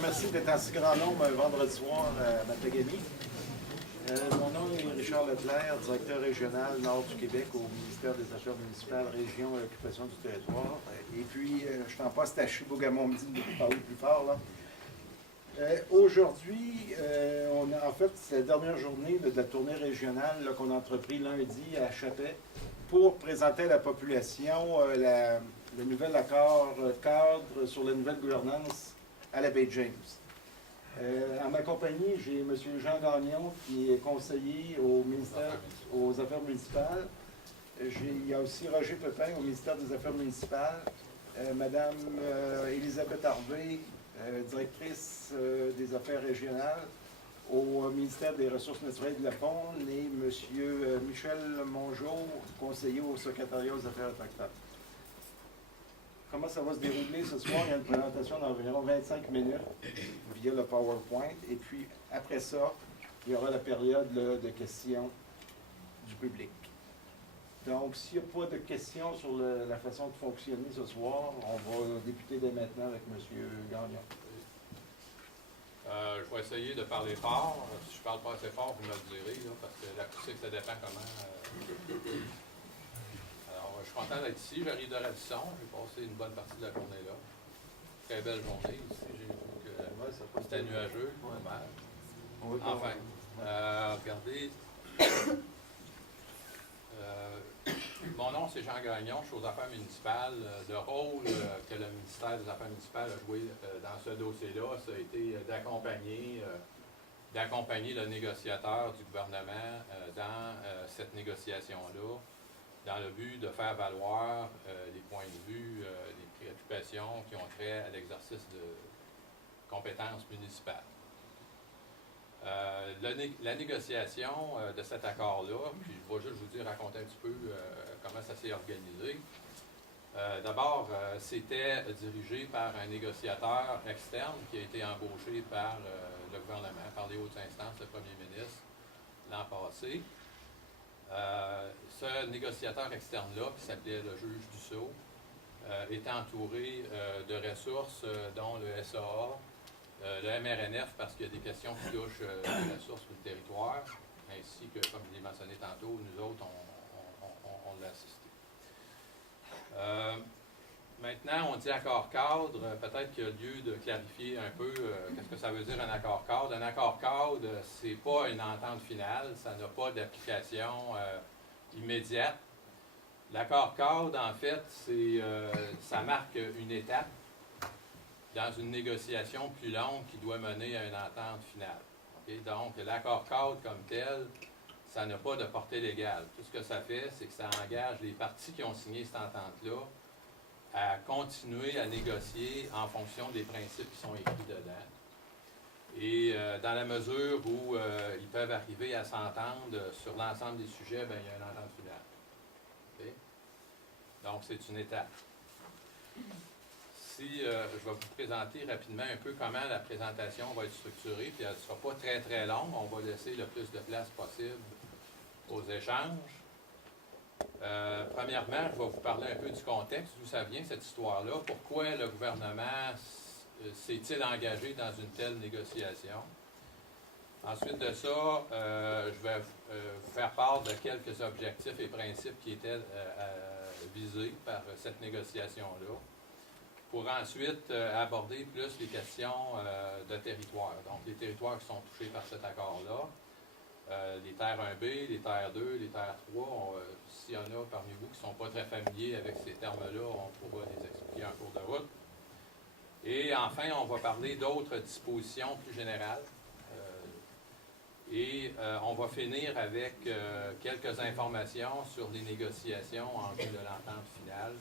remercie d'être en si grand nombre un vendredi soir à Matagami. Mon nom est Richard Leclerc, directeur régional Nord du Québec au ministère des Affaires municipales, Région et Occupation du territoire. Et puis, je suis en poste à Chibougamau-Midi pour parler plus fort. Aujourd'hui, en fait, c'est la dernière journée de la tournée régionale qu'on a entrepris lundi à Chapais pour présenter à la population le nouvel accord cadre sur la nouvelle gouvernance à la baie James. À ma compagnie, j'ai M. Jean Gagnon, qui est conseiller au ministère aux Affaires municipales. Il y a aussi Roger Pepin au ministère des Affaires municipales. Mme Elisabeth Harvey, directrice des Affaires régionales au ministère des Ressources naturelles et de la faune, et M. Michel Mongeau, conseiller au secrétariat aux Affaires autochtones. Comment ça va se dérouler ce soir? Il y a une présentation d'environ 25 minutes via le PowerPoint. Et puis, après ça, il y aura la période de questions du public. Donc, s'il n'y a pas de questions sur la façon de fonctionner ce soir, on va débuter dès maintenant avec M. Gagnon. Je vais essayer de parler fort. Si je ne parle pas assez fort, vous me le direz, là, parce que l'acoustique, ça dépend comment. Alors, je suis content d'être ici. J'arrive de Radisson. J'ai passé une bonne partie de la journée là. Très belle journée ici. J'ai vu que c'était nuageux, pas mal. Enfin, regardez. Mon nom, c'est Jean Gagnon. Je suis aux affaires municipales. Le rôle que le ministère des Affaires municipales a joué dans ce dossier-là, ça a été d'accompagner le négociateur du gouvernement dans cette négociation-là, dans le but de faire valoir les points de vue, les préoccupations qui ont trait à l'exercice de compétences municipales. La négociation de cet accord-là, puis je vais juste vous raconter un petit peu comment ça s'est organisé. D'abord, c'était dirigé par un négociateur externe qui a été embauché par le gouvernement, par les hautes instances, le premier ministre, l'an passé. Ce négociateur externe-là, qui s'appelait le juge Dussault, est entouré de ressources dont le SAA, le MRNF, parce qu'il y a des questions qui touchent les ressources ou le territoire, ainsi que, comme je l'ai mentionné tantôt, nous autres, on l'a assisté. Maintenant, on dit accord cadre, peut-être qu'il y a lieu de clarifier un peu qu'est-ce que ça veut dire un accord cadre. Un accord cadre, c'est pas une entente finale, ça n'a pas d'application immédiate. L'accord cadre, en fait, ça marque une étape dans une négociation plus longue qui doit mener à une entente finale. Okay? Donc, l'accord cadre comme tel, ça n'a pas de portée légale. Tout ce que ça fait, c'est que ça engage les parties qui ont signé cette entente-là à continuer à négocier en fonction des principes qui sont écrits dedans. Et dans la mesure où ils peuvent arriver à s'entendre sur l'ensemble des sujets, bien, il y a une entente finale. Okay? Donc, c'est une étape. Je vais vous présenter rapidement un peu comment la présentation va être structurée, puis elle ne sera pas très très longue, on va laisser le plus de place possible aux échanges. Premièrement, je vais vous parler un peu du contexte, d'où ça vient cette histoire-là, pourquoi le gouvernement s'est-il engagé dans une telle négociation. Ensuite de ça, je vais vous faire part de quelques objectifs et principes qui étaient visés par cette négociation-là, pour ensuite aborder plus les questions de territoire. Donc, les territoires qui sont touchés par cet accord-là, les terres 1B, les terres 2, les terres 3, s'il y en a parmi vous qui ne sont pas très familiers avec ces termes-là, on pourra les expliquer en cours de route. Et enfin, on va parler d'autres dispositions plus générales. On va finir avec quelques informations sur les négociations en vue de l'entente finale.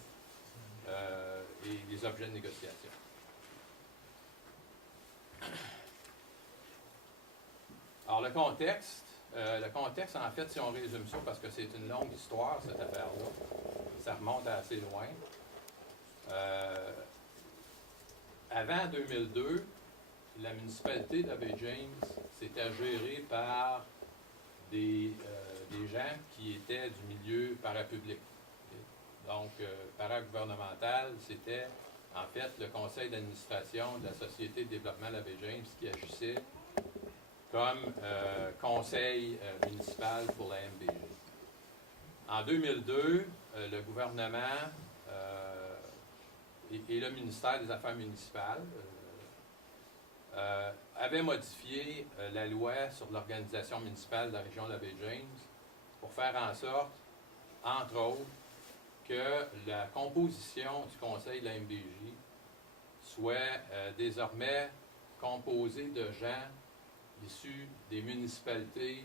Et les objets de négociation. Alors, le contexte, en fait, si on résume ça, parce que c'est une longue histoire, cette affaire-là, ça remonte à assez loin. Avant 2002, la municipalité de la baie James, c'était gérée par des gens qui étaient du milieu parapublic. Donc, paragouvernemental, c'était en fait, le conseil d'administration de la Société de développement de la baie James qui agissait comme conseil municipal pour la MBJ. En 2002, le gouvernement et le ministère des Affaires municipales avaient modifié la loi sur l'organisation municipale de la région de la baie James pour faire en sorte, entre autres, que la composition du conseil de la MBJ soit désormais composée de gens issus des municipalités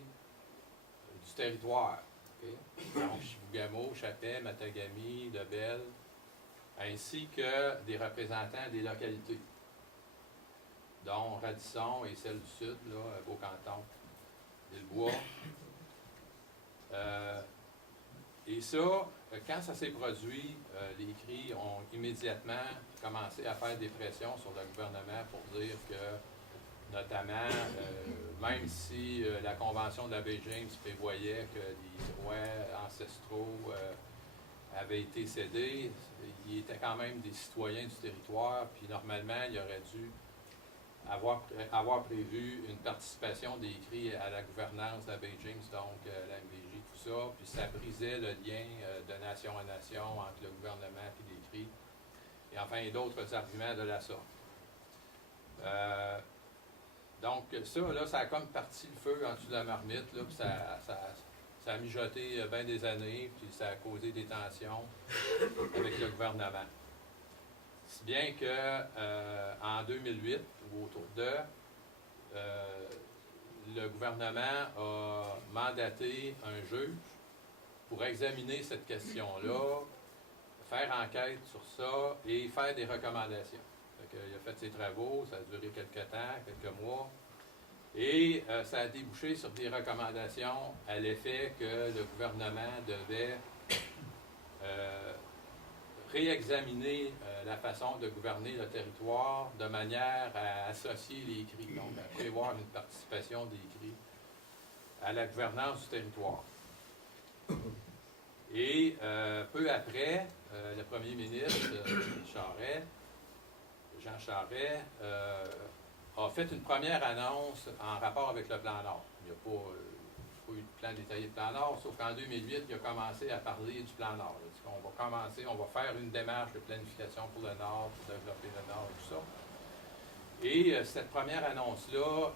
du territoire. Okay? Donc, Chibougamau, Chapais, Matagami, Lebel, ainsi que des représentants des localités, dont Radisson et celle du Sud, là, Beaucanton, Villebois. Et ça, quand ça s'est produit, les CRI ont immédiatement commencé à faire des pressions sur le gouvernement pour dire que, notamment, même si la Convention de la baie James prévoyait que les droits ancestraux avaient été cédés, ils étaient quand même des citoyens du territoire, puis normalement, il aurait dû avoir prévu une participation des CRI à la gouvernance de la baie James, donc la MBJ, tout ça, puis ça brisait le lien de nation à nation entre le gouvernement et les CRI, et enfin d'autres arguments de la sorte. Donc ça, là, ça a comme parti le feu en dessous de la marmite, là, puis ça a mijoté bien des années, puis ça a causé des tensions avec le gouvernement. Si bien que en 2008, ou autour de, le gouvernement a mandaté un juge pour examiner cette question-là, faire enquête sur ça et faire des recommandations. Il a fait ses travaux, ça a duré quelques temps, quelques mois, et ça a débouché sur des recommandations à l'effet que le gouvernement devait réexaminer la façon de gouverner le territoire de manière à associer les CRI, donc à prévoir une participation des CRI à la gouvernance du territoire. Et peu après, le premier ministre, Jean Charest, a fait une première annonce en rapport avec le plan Nord. Il n'y a pas eu de plan détaillé de plan Nord, sauf qu'en 2008, il a commencé à parler du plan Nord. On va faire une démarche de planification pour le Nord, pour développer le Nord et tout ça. Et cette première annonce-là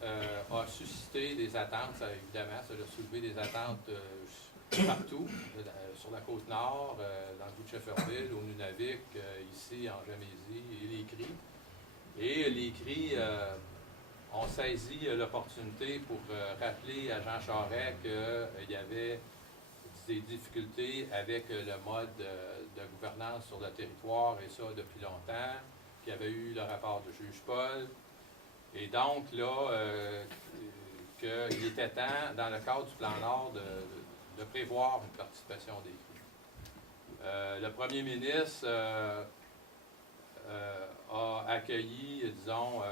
a suscité des attentes, évidemment, ça a soulevé des attentes partout, sur la côte nord, dans le bout de Shefferville, au Nunavik, ici en Gamésie, et les CRI. Et les CRI ont saisi l'opportunité pour rappeler à Jean Charest qu'il y avait des difficultés avec le mode de gouvernance sur le territoire, et ça depuis longtemps, qu'il y avait eu le rapport de juge Paul, et donc là, qu'il était temps, dans le cadre du plan Nord, de prévoir une participation des CRI. Le premier ministre a accueilli, disons,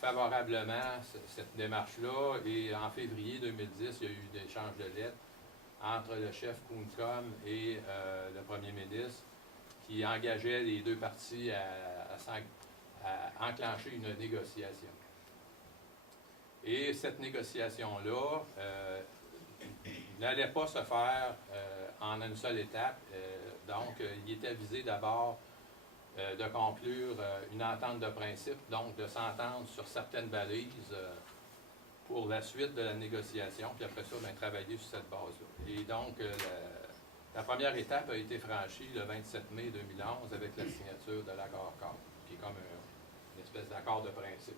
favorablement cette démarche-là, et en février 2010, il y a eu des échanges de lettres entre le chef Kounkam et le premier ministre, qui engageait les deux parties à enclencher une négociation. Et cette négociation-là n'allait pas se faire en une seule étape. Donc, il était visé d'abord de conclure une entente de principe, donc de s'entendre sur certaines balises pour la suite de la négociation, puis après ça, travailler sur cette base-là. Et donc, la première étape a été franchie le 27 mai 2011 avec la signature de l'accord-cadre, qui est comme une espèce d'accord de principe.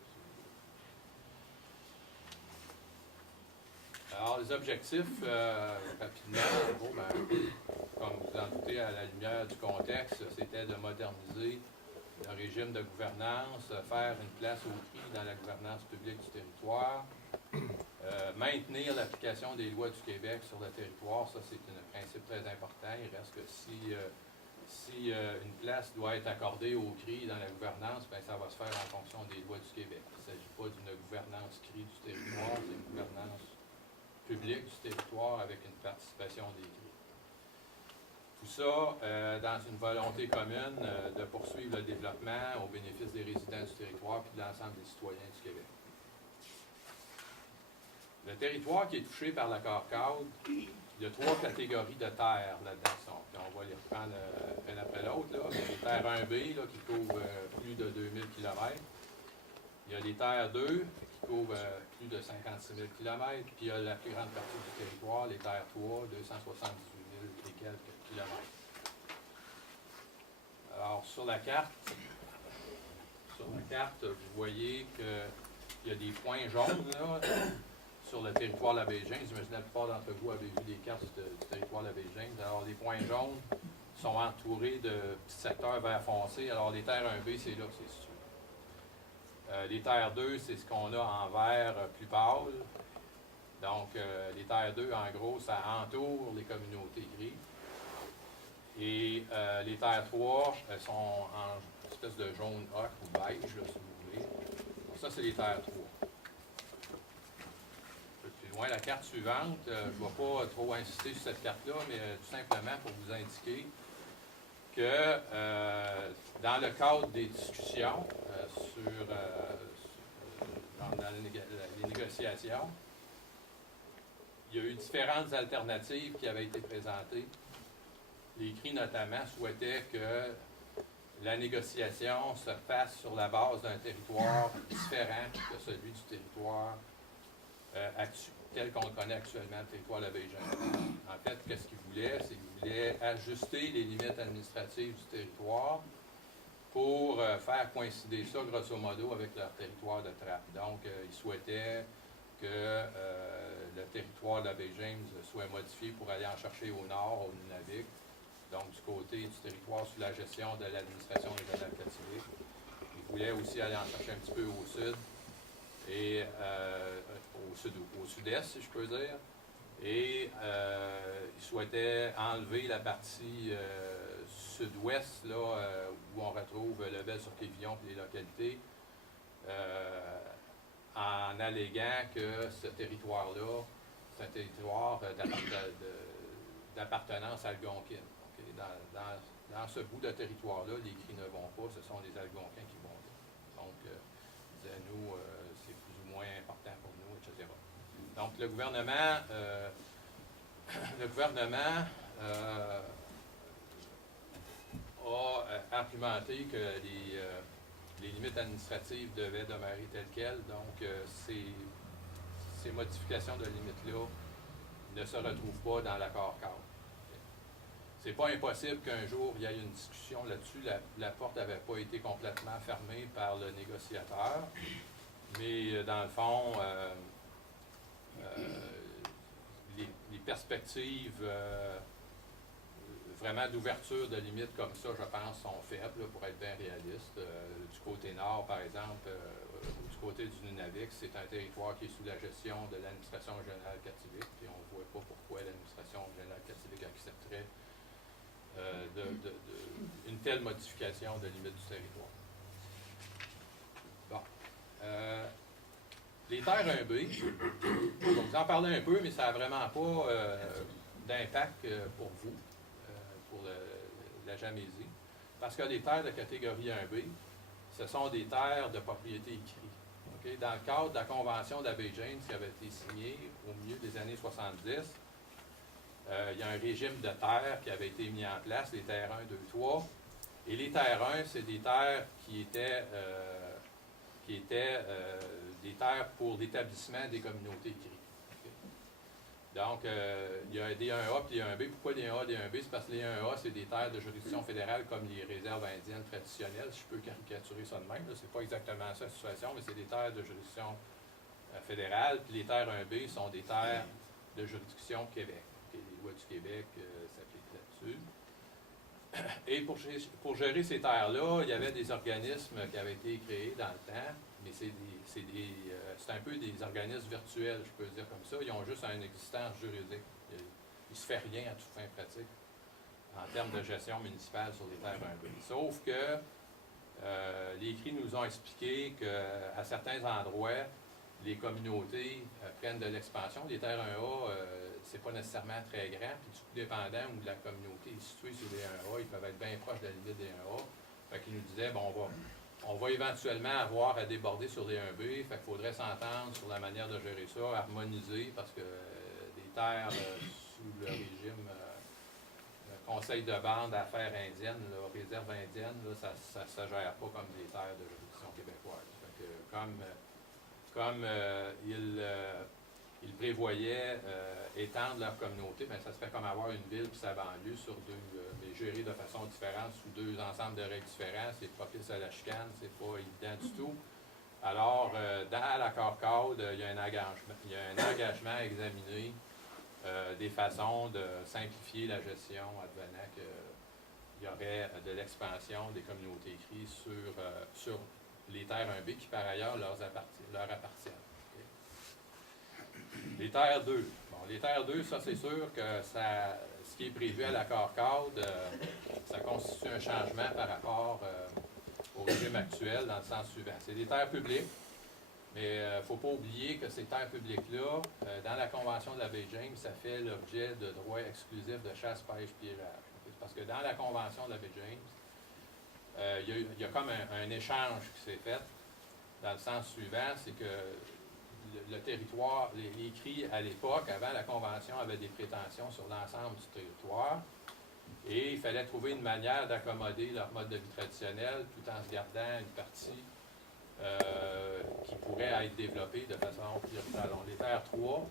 Alors, les objectifs, rapidement, en gros, comme vous en doutez, à la lumière du contexte, c'était de moderniser le régime de gouvernance, faire une place au CRI dans la gouvernance publique du territoire, maintenir l'application des lois du Québec sur le territoire, ça c'est un principe très important. Il reste que si une place doit être accordée au CRI dans la gouvernance, ça va se faire en fonction des lois du Québec. Il ne s'agit pas d'une gouvernance CRI du territoire, c'est une gouvernance publique du territoire avec une participation des CRI. Tout ça dans une volonté commune de poursuivre le développement au bénéfice des résidents du territoire et de l'ensemble des citoyens du Québec. Le territoire qui est touché par l'accord cadre, il y a 3 catégories de terres là-dedans. On va les reprendre une après l'autre. Il y a les terres 1B là, qui couvrent plus de 2000 km. Il y a les terres 2 qui couvrent plus de 56 000 km. Puis il y a la plus grande partie du territoire, les terres 3, 278 000 et quelques kilomètres. Alors, sur la carte, vous voyez qu'il y a des points jaunes là, sur le territoire de la baie James. J'imagine que la plupart d'entre vous avez vu des cartes du territoire de la baie James. Alors, les points jaunes sont entourés de petits secteurs vert foncé. Alors, les terres 1B, c'est là que c'est situé. Les terres 2, c'est ce qu'on a en vert plus pâle. Donc, les terres 2, en gros, ça entoure les communautés grises. Et les terres 3 sont en espèce de jaune ocre ou beige, là, si vous voulez. Donc, ça, c'est les terres 3. Plus loin, la carte suivante, je ne vais pas trop insister sur cette carte-là, mais tout simplement pour vous indiquer que dans le cadre des discussions dans les négociations, il y a eu différentes alternatives qui avaient été présentées. Les CRI, notamment, souhaitaient que la négociation se fasse sur la base d'un territoire différent de celui du territoire tel qu'on le connaît actuellement, le territoire de la baie James. En fait, qu'est-ce qu'ils voulaient? C'est qu'ils voulaient ajuster les limites administratives du territoire pour faire coïncider ça, grosso modo, avec leur territoire de trappe. Donc, ils souhaitaient que le territoire de la baie James soit modifié pour aller en chercher au nord, au Nunavik, donc du côté du territoire sous la gestion de l'administration régionale Kativik. Ils voulaient aussi aller en chercher un petit peu au sud, et au sud-est, si je peux dire. Et ils souhaitaient enlever la partie sud-ouest, là, où on retrouve Lebel-sur-Quévillon et les localités, en alléguant que ce territoire-là, c'est un territoire d'appartenance algonquine. Okay? Dans ce bout de territoire-là, les CRI ne vont pas, ce sont les Algonquins qui vont là. Donc, ils disaient, nous, c'est plus ou moins important pour nous, etc. Donc, le gouvernement a argumenté que les limites administratives devaient demeurer telles quelles. Donc, ces modifications de limites-là ne se retrouvent pas dans l'accord cadre. C'est pas impossible qu'un jour il y ait une discussion là-dessus. La porte n'avait pas été complètement fermée par le négociateur, mais dans le fond, les perspectives vraiment d'ouverture de limites comme ça, je pense, sont faibles, pour être bien réaliste. Du côté nord, par exemple, du côté du Nunavik, c'est un territoire qui est sous la gestion de l'administration régionale Kativik, et on ne voit pas pourquoi l'administration régionale Kativik accepterait une telle modification de limite du territoire. Bon. Les terres 1B, je vais vous en parler un peu, mais ça n'a vraiment pas d'impact pour vous, pour la Jamésie, parce que les terres de catégorie 1B, ce sont des terres de propriété écrite. Okay? Dans le cadre de la Convention de la baie James qui avait été signée au milieu des années 70, il y a un régime de terres qui avait été mis en place, les terres 1, 2, 3. Et les terres 1, c'est des terres qui étaient des terres pour l'établissement des communautés écrites. Okay? Donc, il y a des 1A et des 1B. Pourquoi des 1A et des 1B? C'est parce que les 1A, c'est des terres de juridiction fédérale comme les réserves indiennes traditionnelles. Je peux caricaturer ça de même. Ce n'est pas exactement ça la situation, mais c'est des terres de juridiction fédérale. Puis les terres 1B sont des terres de juridiction Québec. Okay? Les lois du Québec s'appliquent là-dessus. Et pour gérer ces terres-là, il y avait des organismes qui avaient été créés dans le temps, mais c'est un peu des organismes virtuels, je peux dire comme ça. Ils ont juste une existence juridique. Il ne se fait rien à toute fin pratique en termes de gestion municipale sur les terres 1B. Sauf que les CRI nous ont expliqué qu'à certains endroits, les communautés prennent de l'expansion. Les terres 1A, c'est pas nécessairement très grand, puis tout dépendant où la communauté est située sur les 1A, ils peuvent être bien proches de la limite des 1A. Fait qu'ils nous disaient, bon, on va éventuellement avoir à déborder sur les 1B, fait qu'il faudrait s'entendre sur la manière de gérer ça, harmoniser, parce que des terres sous le régime conseil de bande, affaires indiennes, là, réserve indienne, là, ça ne se gère pas comme des terres de juridiction québécoise. Fait que comme ils prévoyaient étendre leur communauté, bien, ça serait comme avoir une ville et sa banlieue sur deux, mais gérée de façon différente, sous deux ensembles de règles différents, c'est propice à la chicane, c'est pas évident du tout. Alors, dans l'accord cadre, il y a un engagement à examiner des façons de simplifier la gestion, advenant qu'il y aurait de l'expansion des communautés écrites sur les terres 1B qui, par ailleurs, leur appartiennent. Okay. Les terres 2. Bon, les terres 2, ça, c'est sûr que ce qui est prévu à l'accord cadre, ça constitue un changement par rapport au régime actuel, dans le sens suivant. C'est des terres publiques. Mais il ne faut pas oublier que ces terres publiques-là, dans la Convention de la baie James, ça fait l'objet de droits exclusifs de chasse, pêche, pirage. Parce que dans la Convention de la baie James, il y a comme un échange qui s'est fait, dans le sens suivant, c'est que le territoire, les cris à l'époque, avant la Convention, avaient des prétentions sur l'ensemble du territoire, et il fallait trouver une manière d'accommoder leur mode de vie traditionnel, tout en se gardant une partie qui pourrait être développée de façon prioritaire. Donc, les terres 3,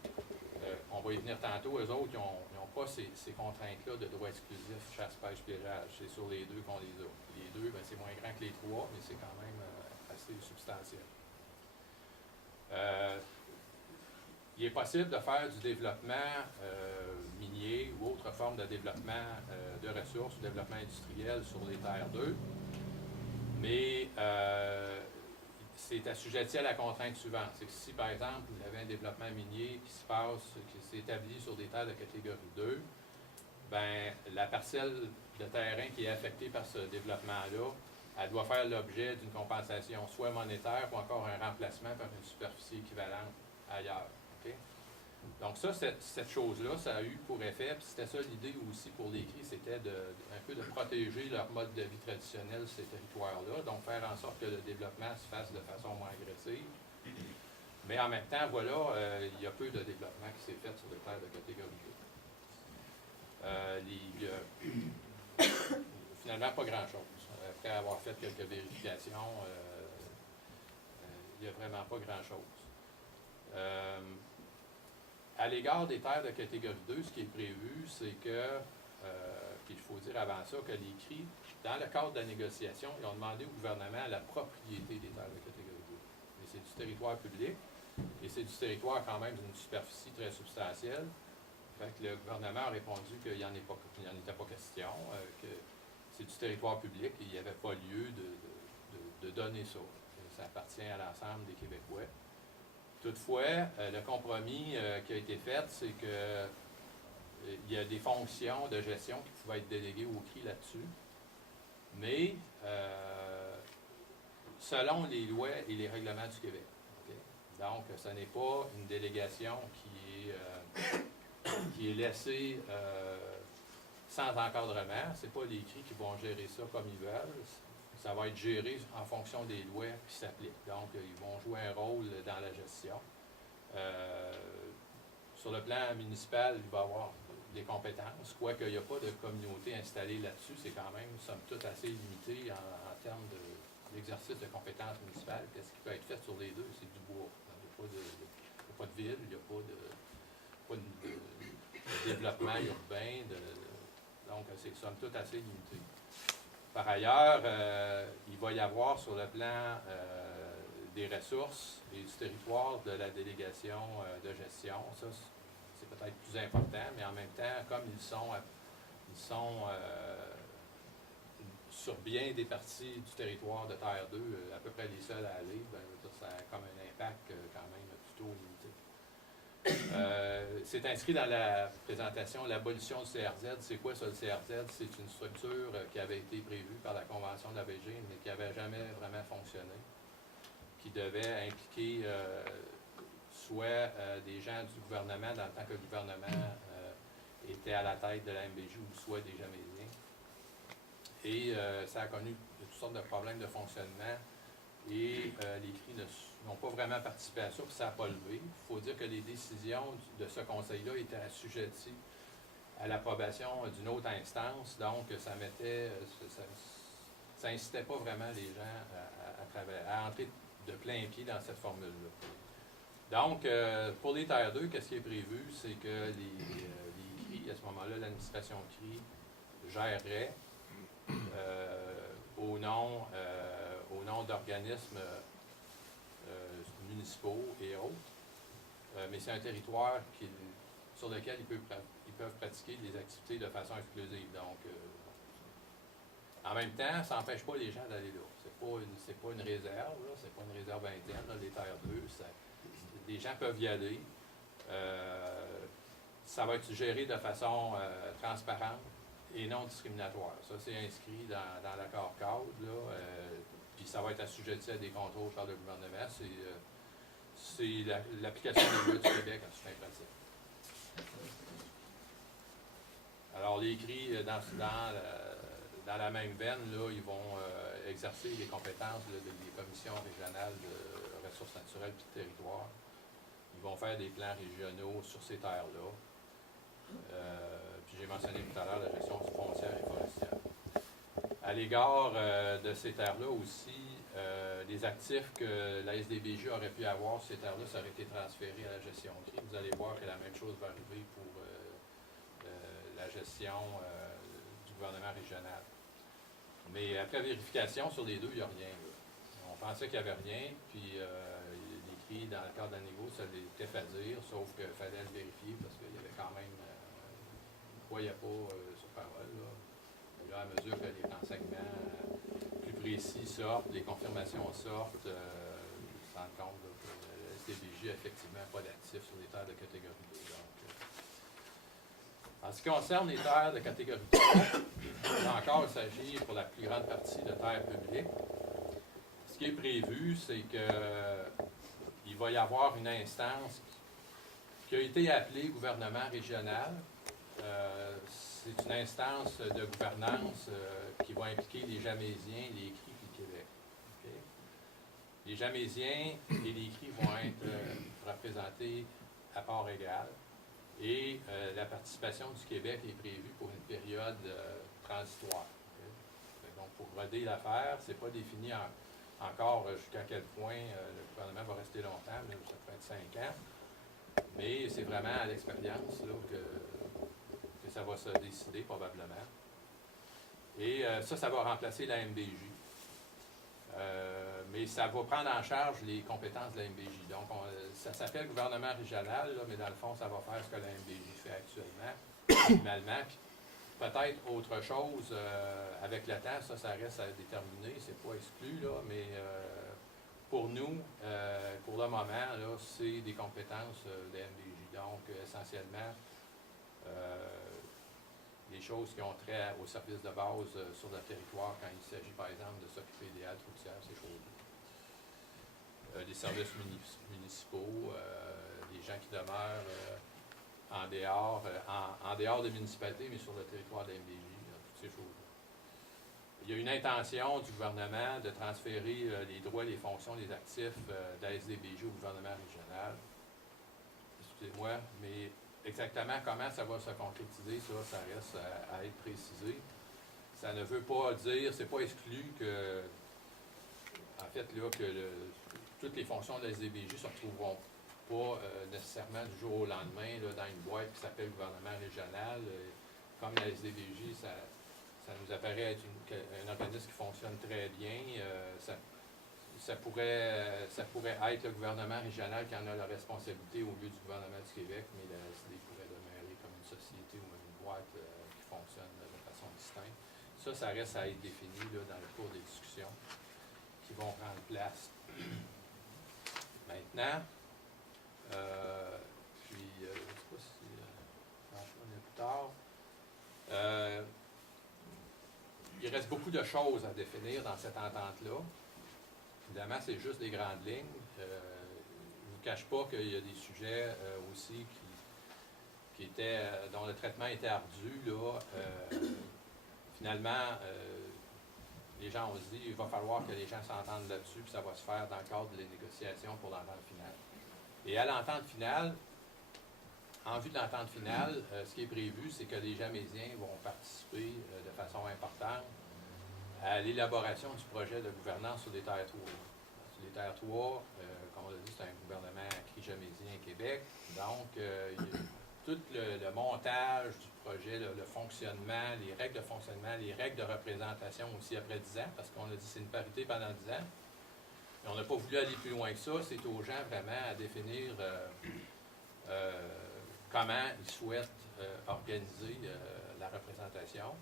on va y venir tantôt, eux autres, ils n'ont pas ces contraintes-là de droit exclusif, chasse, pêche, pirage. C'est sur les deux qu'on les a. Les deux, ben, c'est moins grand que les 3, mais c'est quand même assez substantiel. Il est possible de faire du développement minier ou autre forme de développement de ressources, ou développement industriel sur les terres 2, mais c'est assujetti à la contrainte suivante. C'est que si, par exemple, vous avez un développement minier qui s'est établi sur des terres de catégorie 2, bien, la parcelle de terrain qui est affectée par ce développement-là, elle doit faire l'objet d'une compensation soit monétaire ou encore un remplacement par une superficie équivalente ailleurs. Okay? Donc ça, cette chose-là, ça a eu pour effet, puis c'était ça l'idée aussi pour les CRI, c'était un peu de protéger leur mode de vie traditionnel, ces territoires-là, donc faire en sorte que le développement se fasse de façon moins agressive. Mais en même temps, voilà, il y a peu de développement qui s'est fait sur les terres de catégorie 2. Finalement, pas grand-chose. Après avoir fait quelques vérifications, il n'y a vraiment pas grand-chose. À l'égard des terres de catégorie 2, ce qui est prévu, c'est que, puis il faut dire avant ça, que les CRI, dans le cadre de la négociation, ils ont demandé au gouvernement la propriété des terres de catégorie 2. Et c'est du territoire public, et c'est du territoire quand même d'une superficie très substantielle. Fait que le gouvernement a répondu qu'il n'y en était pas question, que c'est du territoire public et il n'y avait pas lieu de donner ça. Ça appartient à l'ensemble des Québécois. Toutefois, le compromis qui a été fait, c'est que il y a des fonctions de gestion qui pouvaient être déléguées au CRI là-dessus, mais selon les lois et les règlements du Québec. Okay? Donc, ce n'est pas une délégation qui est laissée sans encadrement. Ce n'est pas les CRI qui vont gérer ça comme ils veulent. Ça va être géré en fonction des lois qui s'appliquent. Donc, ils vont jouer un rôle dans la gestion. Sur le plan municipal, il va y avoir des compétences. Quoique il n'y a pas de communauté installée là-dessus, c'est quand même, somme toute, assez limité en termes d'exercice de compétences municipales. Qu'est-ce qui peut être fait sur les deux? C'est du bois. Il n'y a pas de ville, il n'y a pas de développement urbain. Donc, c'est somme toute assez limité. Par ailleurs, il va y avoir sur le plan des ressources et du territoire de la délégation de gestion. Ça, c'est peut-être plus important, mais en même temps, comme ils sont sur bien des parties du territoire de Terre 2, à peu près les seuls à aller, ben, ça a comme un impact quand même plutôt limité. C'est inscrit dans la présentation l'abolition du CRZ. C'est quoi ça, le CRZ? C'est une structure qui avait été prévue par la Convention de la baie James, mais qui n'avait jamais vraiment fonctionné, qui devait impliquer soit des gens du gouvernement, dans le temps que le gouvernement était à la tête de la MBJ, ou soit des Jamésiens. Et ça a connu toutes sortes de problèmes de fonctionnement. Et les CRI n'ont pas vraiment participé à ça, puis ça n'a pas levé. Il faut dire que les décisions de ce conseil-là étaient assujetties à l'approbation d'une autre instance, donc ça mettait, ça incitait pas vraiment les gens à entrer de plein pied dans cette formule-là. Donc, pour les Terre 2, qu'est-ce qui est prévu? C'est que les CRI, à ce moment-là, l'administration CRI gérerait au nom d'organismes municipaux et autres, mais c'est un territoire sur lequel ils peuvent pratiquer des activités de façon exclusive. Donc, en même temps, ça n'empêche pas les gens d'aller là. C'est pas une réserve, c'est pas une réserve interne, là, les Terres 2. Les gens peuvent y aller. Ça va être géré de façon transparente et non discriminatoire. Ça, c'est inscrit dans l'accord cadre, là, puis ça va être assujetti à des contrôles par le gouvernement. C'est l'application des lois du Québec en fin de pratique. Alors, les CRI, dans la même veine, là, ils vont exercer les compétences des commissions régionales de ressources naturelles et de territoire. Ils vont faire des plans régionaux sur ces terres-là. Puis j'ai mentionné tout à l'heure la gestion foncière et forestière. À l'égard de ces terres-là aussi, les actifs que la SDBJ aurait pu avoir sur ces terres-là, ça aurait été transféré à la gestion CRI. Vous allez voir que la même chose va arriver pour la gestion du gouvernement régional. Mais après vérification, sur les deux, il n'y a rien. Là. On pensait qu'il n'y avait rien, puis les CRI, dans le cadre d'un négo, ça l'était fait dire, sauf qu'il fallait le vérifier parce qu'il y avait quand même... ils ne croyaient pas sur parole. Là. Mais là, à mesure que les renseignements plus précis sortent, les confirmations sortent, ils se rendent compte là, que la SDBJ n'a effectivement pas d'actifs sur les terres de catégorie 2. Donc, en ce qui concerne les terres de catégorie 3, là encore, il s'agit pour la plus grande partie de terres publiques. Ce qui est prévu, c'est qu'il va y avoir une instance qui a été appelée gouvernement régional. C'est une instance de gouvernance qui va impliquer les Jamésiens, les CRI et le Québec. Okay? Les Jamésiens et les CRI vont être représentés à part égale. Et la participation du Québec est prévue pour une période transitoire. Okay? Donc, pour roder l'affaire, ce n'est pas défini encore jusqu'à quel point le gouvernement va rester longtemps, mais ça peut être 5 ans. Mais c'est vraiment à l'expérience là, que ça va se décider probablement. Et ça va remplacer la MBJ. Mais ça va prendre en charge les compétences de la MBJ. Donc, ça s'appelle gouvernement régional, là, mais dans le fond, ça va faire ce que la MBJ fait actuellement, minimalement. Puis peut-être autre chose avec le temps, ça reste à déterminer, c'est pas exclu, là, mais pour nous, pour le moment, là, c'est des compétences de la MBJ. Donc, essentiellement, les choses qui ont trait aux services de base sur le territoire quand il s'agit, par exemple, de s'occuper des haltes routières, ces choses-là. Les services municipaux, les gens qui demeurent en dehors des municipalités, mais sur le territoire de la MDJ, toutes ces choses-là. Il y a une intention du gouvernement de transférer les droits, les fonctions, les actifs de la SDBJ au gouvernement régional. Excusez-moi, mais exactement comment ça va se concrétiser, ça reste à être précisé. Ça ne veut pas dire, c'est pas exclu que, en fait, là, que toutes les fonctions de la SDBJ ne se retrouveront pas nécessairement du jour au lendemain là, dans une boîte qui s'appelle gouvernement régional. Comme la SDBJ, ça nous apparaît être un organisme qui fonctionne très bien. Ça pourrait être le gouvernement régional qui en a la responsabilité au lieu du gouvernement du Québec, mais la SD pourrait demeurer comme une société ou une boîte qui fonctionne de façon distincte. Ça reste à être défini là, dans le cours des discussions qui vont prendre place. Maintenant, puis, je ne sais pas si François en est plus tard. Il reste beaucoup de choses à définir dans cette entente-là. Évidemment, c'est juste des grandes lignes. Je vous cache pas qu'il y a des sujets aussi qui étaient, dont le traitement était ardu. Là, finalement, les gens ont dit il va falloir que les gens s'entendent là-dessus, puis ça va se faire dans le cadre des négociations pour l'entente finale. Et à l'entente finale, en vue de l'entente finale, ce qui est prévu, c'est que les Jamésiens vont participer de façon importante à l'élaboration du projet de gouvernance sur les territoires. Sur les territoires, comme on l'a dit, c'est un gouvernement cri-jamésien Québec. Donc, tout le montage du projet, le fonctionnement, les règles de fonctionnement, les règles de représentation aussi après 10 ans, parce qu'on a dit c'est une parité pendant 10 ans. Et on n'a pas voulu aller plus loin que ça. C'est aux gens vraiment à définir comment ils souhaitent organiser la représentation.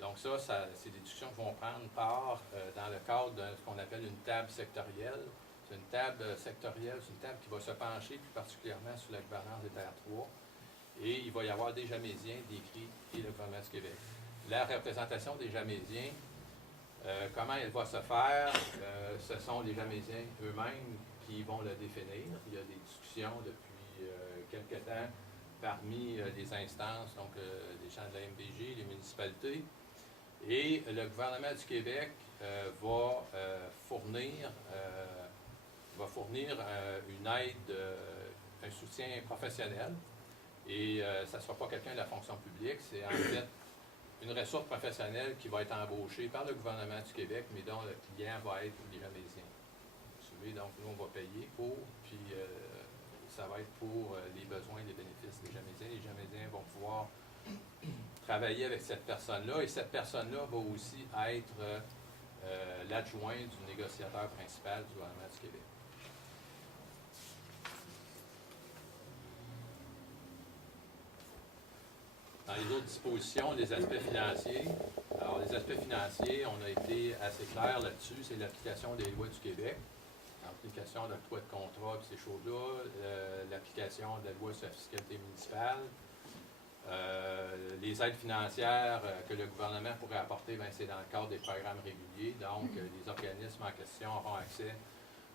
Donc ça, c'est des discussions qui vont prendre part dans le cadre de ce qu'on appelle une table sectorielle. C'est une table sectorielle, c'est une table qui va se pencher plus particulièrement sur la gouvernance des territoires. Et il va y avoir des Jamésiens, des CRI et le gouvernement du Québec. La représentation des Jamésiens, comment elle va se faire, ce sont les Jamésiens eux-mêmes qui vont le définir. Il y a des discussions depuis quelque temps parmi les instances, donc les gens de la MBJ, les municipalités. Et le gouvernement du Québec va fournir une aide, un soutien professionnel. Et ça ne sera pas quelqu'un de la fonction publique, c'est en fait une ressource professionnelle qui va être embauchée par le gouvernement du Québec, mais dont le client va être les Jamésiens. Vous savez, donc nous, on va payer pour, puis ça va être pour les besoins et les bénéfices des Jamésiens. Les Jamésiens vont pouvoir travailler avec cette personne-là, et cette personne-là va aussi être l'adjoint du négociateur principal du gouvernement du Québec. Dans les autres dispositions, les aspects financiers. Alors, les aspects financiers, on a été assez clair là-dessus. C'est l'application des lois du Québec, l'application de l'octroi de contrat et ces choses-là, l'application de la loi sur la fiscalité municipale, les aides financières que le gouvernement pourrait apporter, c'est dans le cadre des programmes réguliers. Donc, les organismes en question auront accès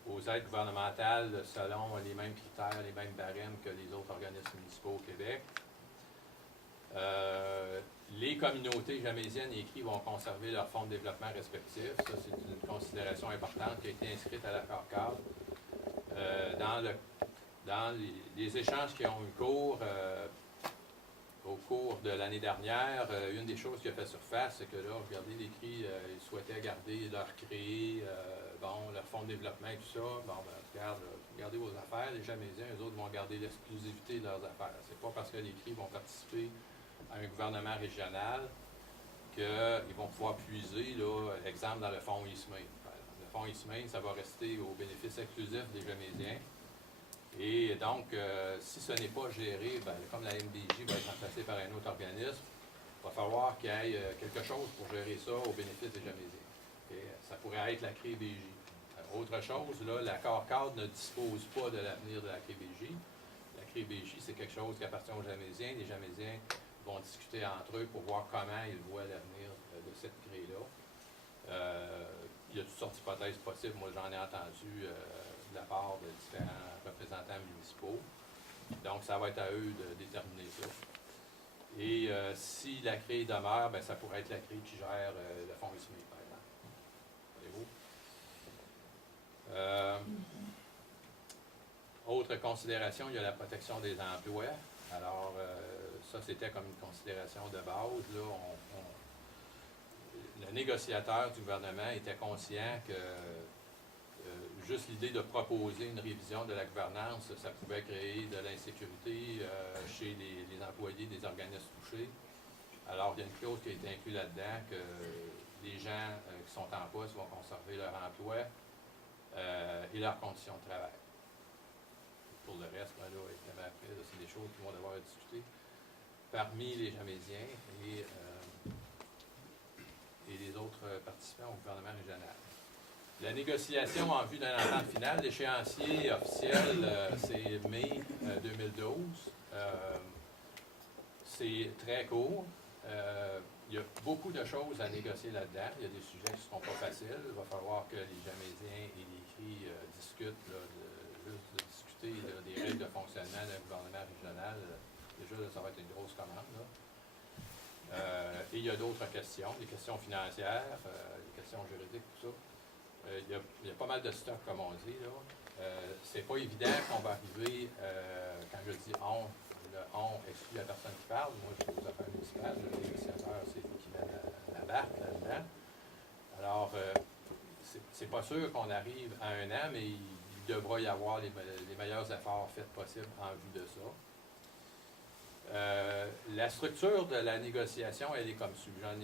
aux aides gouvernementales selon les mêmes critères, les mêmes barèmes que les autres organismes municipaux au Québec. Les communautés jamésiennes et CRI vont conserver leur fonds de développement respectifs. Ça, c'est une considération importante qui a été inscrite à l'accord cadre. Dans les échanges qui ont eu cours au cours de l'année dernière, une des choses qui a fait surface, c'est que là, regardez, les CRI, ils souhaitaient garder leur CRI, leur fonds de développement et tout ça. Regardez vos affaires. Les Jamésiens, eux autres, vont garder l'exclusivité de leurs affaires. C'est pas parce que les CRI vont participer à un gouvernement régional qu'ils vont pouvoir puiser, là, exemple, dans le fonds Eastmain. Le fonds Eastmain, ça va rester au bénéfice exclusif des Jamésiens. Et donc, si ce n'est pas géré, comme la MBJ va être remplacée par un autre organisme, il va falloir qu'il y ait quelque chose pour gérer ça au bénéfice des Jamésiens. Et ça pourrait être la CRI-BJ. Autre chose, là, l'accord cadre ne dispose pas de l'avenir de la CRI-BJ. La CRI-BJ, c'est quelque chose qui appartient aux Jamésiens. Les Jamésiens vont discuter entre eux pour voir comment ils voient l'avenir de cette CRI-là. Il y a toutes sortes d'hypothèses possibles. Moi, j'en ai entendu de la part de différents représentants municipaux. Donc, ça va être à eux de déterminer ça. Et si la CRI demeure, ça pourrait être la CRI qui gère le fonds Eastmain, par exemple. Voyez-vous? Autre considération, il y a la protection des emplois. Alors, ça, c'était comme une considération de base. Là, le négociateur du gouvernement était conscient que juste l'idée de proposer une révision de la gouvernance, ça pouvait créer de l'insécurité chez les employés des organismes touchés. Alors, il y a une clause qui a été inclue là-dedans, que les gens qui sont en poste vont conserver leur emploi et leurs conditions de travail. Pour le reste, évidemment, après, c'est des choses qui vont devoir être discutées parmi les Jamésiens et les autres participants au gouvernement régional. La négociation en vue d'une entente finale, l'échéancier officiel, c'est mai 2012. C'est très court. Il y a beaucoup de choses à négocier là-dedans. Il y a des sujets qui ne seront pas faciles. Il va falloir que les Jamésiens et les CRI discutent, juste de discuter fonctionnement d'un gouvernement régional, déjà, là, ça va être une grosse commande. Là. Et il y a d'autres questions, des questions financières, des questions juridiques, tout ça. Il y a pas mal de stock, comme on dit. Là. C'est pas évident qu'on va arriver, quand je dis on, le on exclut la personne qui parle. Moi, je suis aux affaires municipales, le négociateur, c'est lui qui met la barque là-dedans. Alors, c'est pas sûr qu'on arrive à un an, mais il devra y avoir les meilleurs efforts faits possibles en vue de ça. La structure de la négociation, elle est comme suit. J'en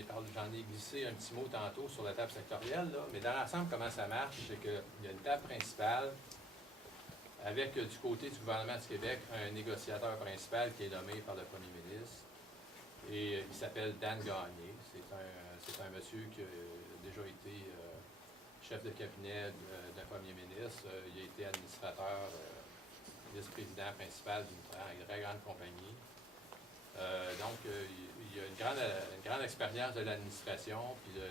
ai glissé un petit mot tantôt sur la table sectorielle, là, mais dans l'ensemble, comment ça marche, c'est qu'il y a une table principale avec du côté du gouvernement du Québec un négociateur principal qui est nommé par le premier ministre. Et il s'appelle Dan Gagné. C'est un monsieur qui a déjà été chef de cabinet d'un premier ministre. Il a été administrateur, vice-président principal d'une très grande compagnie. Donc, il y a une grande expérience de l'administration puis de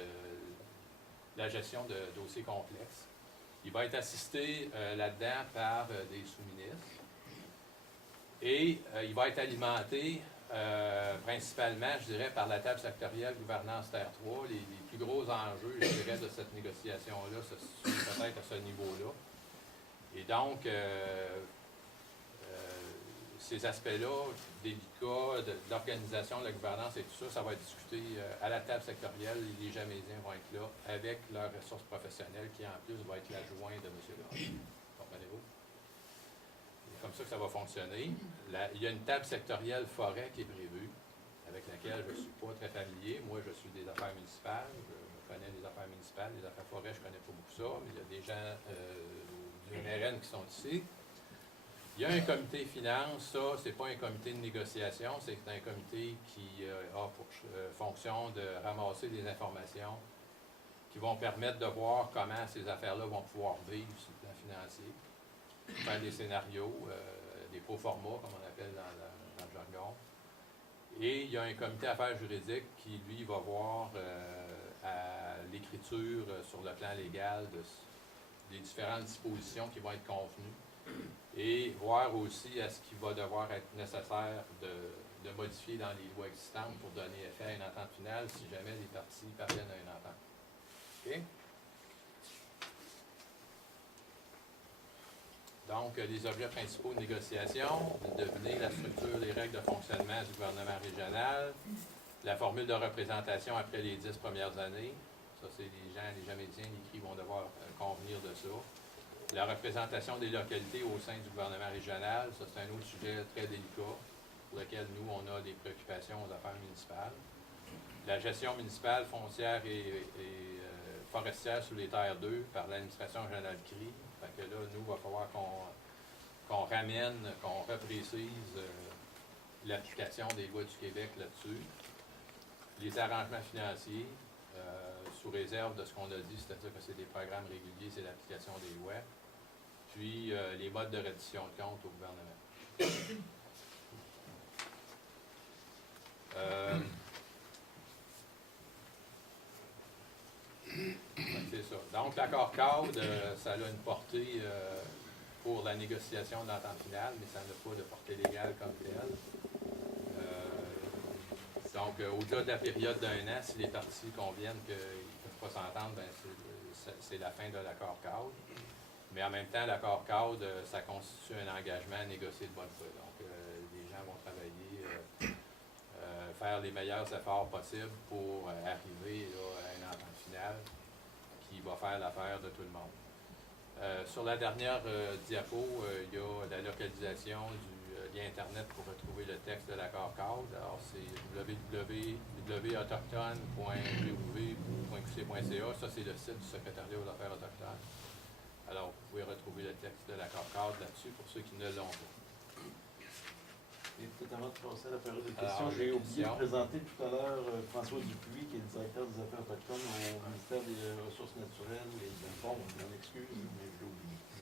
la gestion de dossiers complexes. Il va être assisté là-dedans par des sous-ministres. Et il va être alimenté principalement, je dirais, par la table sectorielle gouvernance Terre 3. Les plus gros enjeux, je dirais, de cette négociation-là se situent peut-être à ce niveau-là. Et donc, ces aspects-là, délicats, de l'organisation, de la gouvernance et tout ça, ça va être discuté à la table sectorielle. Les Jamésiens vont être là avec leurs ressources professionnelles qui, en plus, va être l'adjoint de M. Gagné. Comprenez-vous? C'est comme ça que ça va fonctionner. Il y a une table sectorielle forêt qui est prévue, avec laquelle je ne suis pas très familier. Moi, je suis des affaires municipales. Je connais les affaires municipales. Les affaires forêt, je ne connais pas beaucoup ça, mais il y a des gens du MRN qui sont ici. Il y a un comité finance, ça, c'est pas un comité de négociation, c'est un comité qui a pour fonction de ramasser des informations qui vont permettre de voir comment ces affaires-là vont pouvoir vivre sur le plan financier, faire des scénarios, des pro-formats, comme on appelle dans le jargon. Et il y a un comité affaires juridiques qui, lui, va voir à l'écriture sur le plan légal des différentes dispositions qui vont être convenues. Et voir aussi à ce qu'il va devoir être nécessaire de modifier dans les lois existantes pour donner effet à une entente finale si jamais les parties parviennent à une entente. OK? Donc, les objets principaux de négociation, devinez la structure des règles de fonctionnement du gouvernement régional, la formule de représentation après les 10 premières années. Ça, c'est les Jamésiens, les CRI vont devoir convenir de ça. La représentation des localités au sein du gouvernement régional, ça c'est un autre sujet très délicat pour lequel nous, on a des préoccupations aux affaires municipales. La gestion municipale, foncière et forestière sous les terres 2 par l'administration régionale CRI. Fait que là, nous, il va falloir qu'on ramène, qu'on reprécise l'application des lois du Québec là-dessus. Les arrangements financiers, sous réserve de ce qu'on a dit, c'est-à-dire que c'est des programmes réguliers, c'est l'application des lois. Puis les modes de reddition de comptes au gouvernement. C'est ça. Donc, l'accord cadre, ça a une portée pour la négociation d'entente finale, mais ça n'a pas de portée légale comme telle. Donc, au-delà de la période d'un an, si les parties conviennent qu'ils ne peuvent pas s'entendre, ben c'est la fin de l'accord cadre. Mais en même temps, l'accord cadre, ça constitue un engagement à négocier de bonne foi. Donc, les gens vont travailler, faire les meilleurs efforts possibles pour arriver là, à une entente finale qui va faire l'affaire de tout le monde. Sur la dernière diapo, il y a la localisation du lien Internet pour retrouver le texte de l'accord cadre. Alors, c'est www.autochtone.gouv.qc.ca. Ça, c'est le site du secrétariat aux affaires autochtones. Alors, vous pouvez retrouver le texte de l'accord cadre là-dessus pour ceux qui ne l'ont pas. Et peut-être avant de passer à la période de questions, j'ai oublié de présenter tout à l'heure François Dupuis, qui est le directeur des affaires autochtones au ministère des Ressources naturelles et des Fonds. Je m'en excuse, mais je l'ai oublié.